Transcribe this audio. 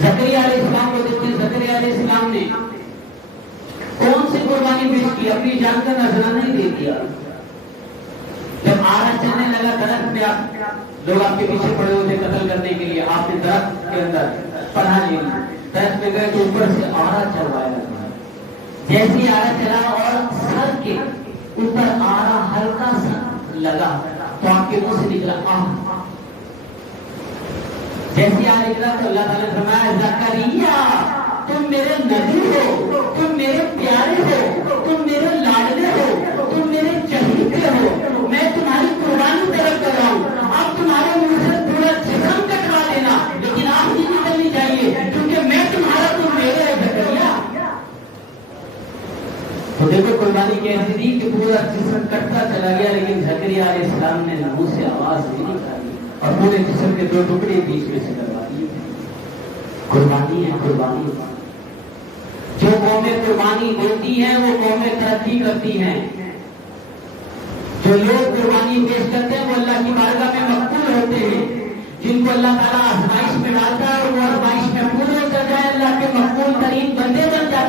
زکریا علیہ السلام کو دیکھتے ہیں، زکریا علیہ السلام نے کون سی قربانی پیش کی؟ اپنی جان کا نذرانہ نہیں دے دیا۔ جب آرا چلنے لگا درخت پہ، آپ لوگ آپ کے پیچھے پڑے ہوئے تھے قتل کرنے کے لیے، آپ نے درخت کے اندر پناہ لی، درخت میں گئے تو اوپر سے آرا چلوایا گیا۔ جیسی آرا چلا اور سر کے اوپر آرا ہلکا سا لگا تو آپ کے منہ سے نکلا آہ۔ جیسی آرا نکلا تو اللہ تعالیٰ نے فرمایا زکریا تم میرے نبی ہو، تم میرے پیارے ہو، تم میرے لاڈلے ہو، تم میرے چہیتے ہو، میں تمہاری قربانی طلب کر رہا ہوں، اب تمہارے منہ سے پورا جسم کٹوا دینا، لیکن آپ نہیں نکلنی چاہیے کیونکہ میں تمہارا، تم میرے ہے زکریا۔ تو دیکھو قربانی کیسی تھی کہ پورا جسم کٹتا چلا گیا، لیکن زکریا علیہ السلام نے منہ سے آواز نہیں نکالی اور پورے جسم کے دو ٹکڑے بیچ میں سے کروا دیے۔ قربانی ہے، قربانی۔ جو قومیں قربانی دیتی ہیں وہ قومیں ترقی کرتی ہیں۔ جو لوگ قربانی پیش کرتے ہیں وہ اللہ کی بارگاہ میں مقبول ہوتے ہیں۔ جن کو اللہ تعالیٰ آزمائش میں ڈالتا ہے اور وہ آزمائش میں پورے کر جائے، اللہ کے مقبول ترین بندے بن جاتے ہیں۔